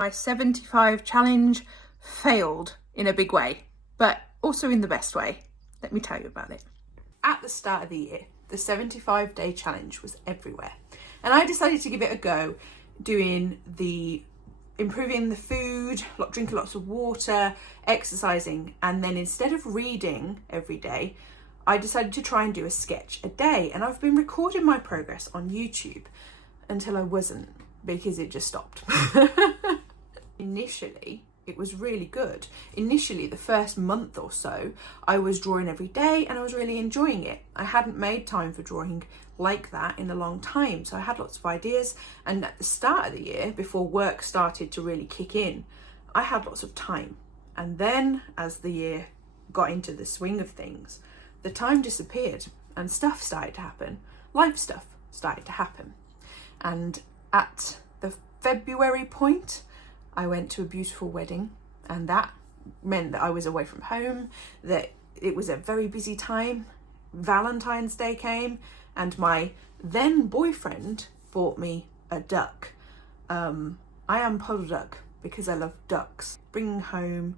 My 75 challenge failed in a big way, but also in the best way. Let me tell you about it. At the start of the year, the 75-day challenge was everywhere. And I decided to give it a go, doing the improving the food, drinking lots of water, exercising, and then instead of reading every day, I decided to try and do a sketch a day. And I've been recording my progress on YouTube until I wasn't, because it just stopped. Initially, it was really good. Initially, the first month or so, I was drawing every day and I was really enjoying it. I hadn't made time for drawing like that in a long time, so I had lots of ideas. And at the start of the year, before work started to really kick in, I had lots of time. And then as the year got into the swing of things, the time disappeared and stuff started to happen. Life stuff started to happen. And at the February point, I went to a beautiful wedding, and that meant that I was away from home, that it was a very busy time. Valentine's Day came, and my then boyfriend bought me a duck. I am puddle duck because I love ducks. Bringing home,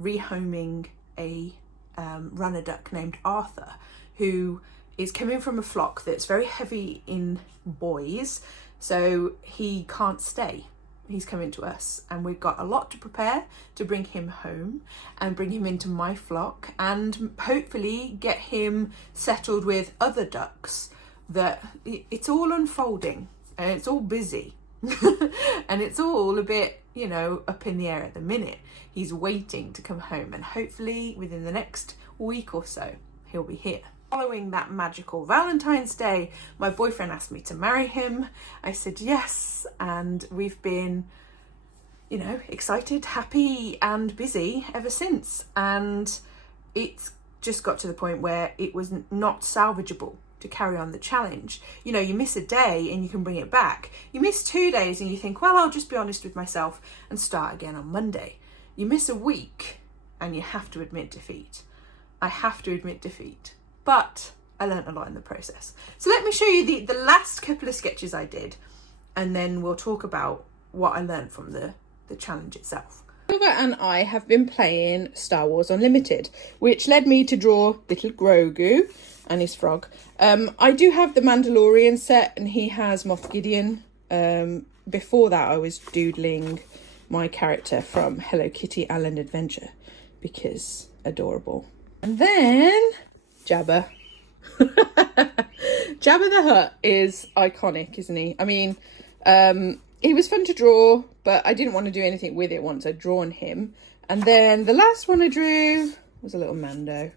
rehoming a runner duck named Arthur, who is coming from a flock that's very heavy in boys, so he can't stay. He's coming to us, and we've got a lot to prepare to bring him home and bring him into my flock and hopefully get him settled with other ducks. That it's all unfolding and it's all busy and it's all a bit, you know, up in the air at the minute. He's waiting to come home, and hopefully within the next week or so he'll be here. Following that magical Valentine's Day, my boyfriend asked me to marry him. I said yes, and we've been, you know, excited, happy and busy ever since. And it's just got to the point where it was not salvageable to carry on the challenge. You know, you miss a day and you can bring it back. You miss 2 days and you think, well, I'll just be honest with myself and start again on Monday. You miss a week and you have to admit defeat. I have to admit defeat. But I learned a lot in the process. So let me show you the last couple of sketches I did, and then we'll talk about what I learned from the challenge itself. Silver and I have been playing Star Wars Unlimited, which led me to draw little Grogu and his frog. I do have the Mandalorian set, and he has Moff Gideon. Before that, I was doodling my character from Hello Kitty Island Adventure, because adorable. And then Jabba. Jabba the Hutt is iconic, isn't he? I mean, he was fun to draw, but I didn't want to do anything with it once I'd drawn him. And then the last one I drew was a little Mando.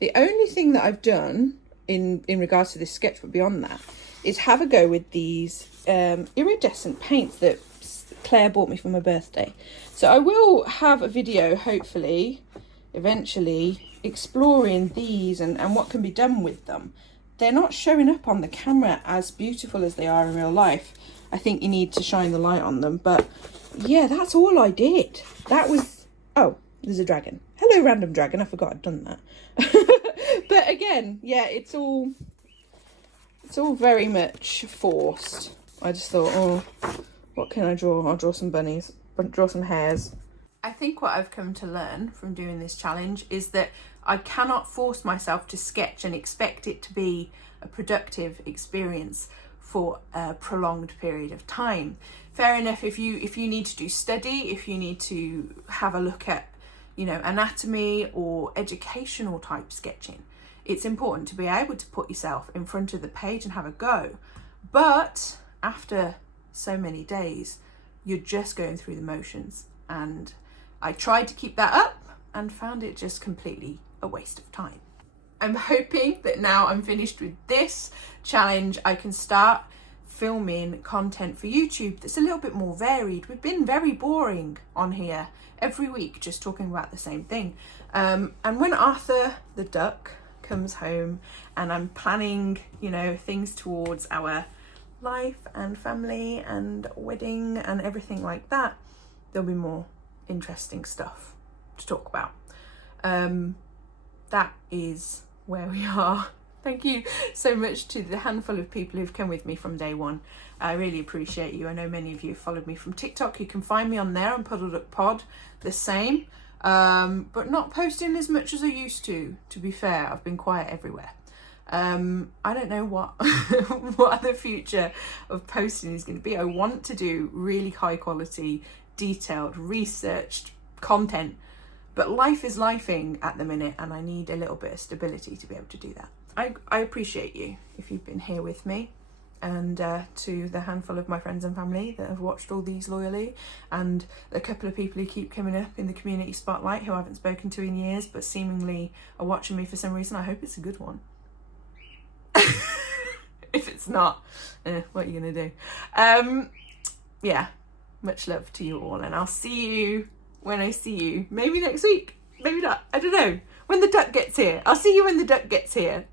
The only thing that I've done in regards to this sketchbook beyond that is have a go with these iridescent paints that Claire bought me for my birthday. So I will have a video, hopefully, eventually, exploring these and what can be done with them. They're not showing up on the camera as beautiful as they are in real life. I think you need to shine the light on them, but yeah, that's all I did. That was, oh, there's a dragon. Hello, random dragon. I forgot I'd done that. But again, yeah, it's all very much forced. I just thought, oh, what can I draw? I'll draw some bunnies, draw some hares. I think what I've come to learn from doing this challenge is that I cannot force myself to sketch and expect it to be a productive experience for a prolonged period of time. Fair enough, if you need to do study, if you need to have a look at, you know, anatomy or educational type sketching, it's important to be able to put yourself in front of the page and have a go. But after so many days, you're just going through the motions, and I tried to keep that up and found it just completely a waste of time. I'm hoping that now I'm finished with this challenge, I can start filming content for YouTube that's a little bit more varied. We've been very boring on here every week, just talking about the same thing. And when Arthur the duck comes home and I'm planning, you know, things towards our life and family and wedding and everything like that, there'll be more interesting stuff to talk about. That is where we are Thank you so much to the handful of people who've come with me from day one. I really appreciate you. I know many of you have followed me from TikTok. You can find me on there on Puddled Up Pod, the same, but not posting as much as I used to be fair. I've been quiet everywhere. I don't know what what the future of posting is going to be. I want to do really high quality, detailed, researched content, but life is lifing at the minute and I need a little bit of stability to be able to do that. I appreciate you if you've been here with me, and to the handful of my friends and family that have watched all these loyally, and a couple of people who keep coming up in the community spotlight who I haven't spoken to in years but seemingly are watching me for some reason. I hope it's a good one. If it's not, what are you gonna do? Yeah, much love to you all, and I'll see you when I see you. Maybe next week, maybe not, I don't know. When the duck gets here. I'll see you when the duck gets here.